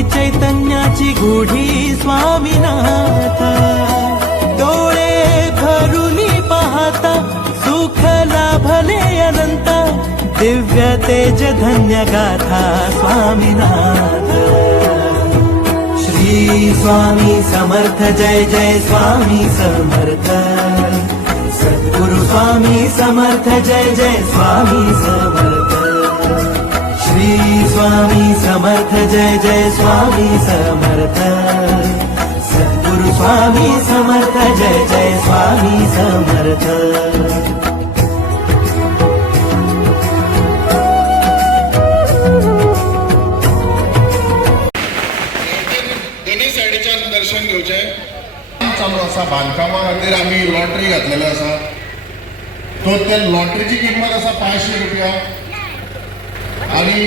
उभी चैतन्याची गुढी स्वामीनाथा. डोळे भरुनी पाहता सुख लाभले अनंत. दिव्य तेज धन्य गाथा स्वामीनाथ. श्री स्वामी समर्थ जय जय स्वामी समर्थ. सद्गुरु स्वामी समर्थ जय जय स्वामी समर्थ. श्री स्वामी समर्थ जय जय स्वामी समर्थ सद्गुरु स्वामी समर्थ जय जय स्वामी समर्थ दोन्ही दर्शन घेवचें चालू आसा बांदकामा खातीर आमी लॉटरी घातलेली आसा तो त्या लॉटरीची किंमत आसा पाचशे रुपया. आनी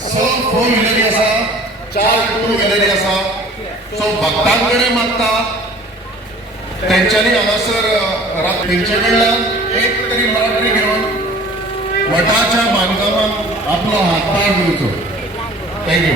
स फोर व्हिलरी आसा चार टू व्हिलरी आसा सो भक्तां कडेन मागता तेंच्यांनी हांगासर तेंचे कडल्यान एक तरी लॉटरी घेवन मठाच्या बांदकामाक आपलो हातभार दिवचो थँक्यू.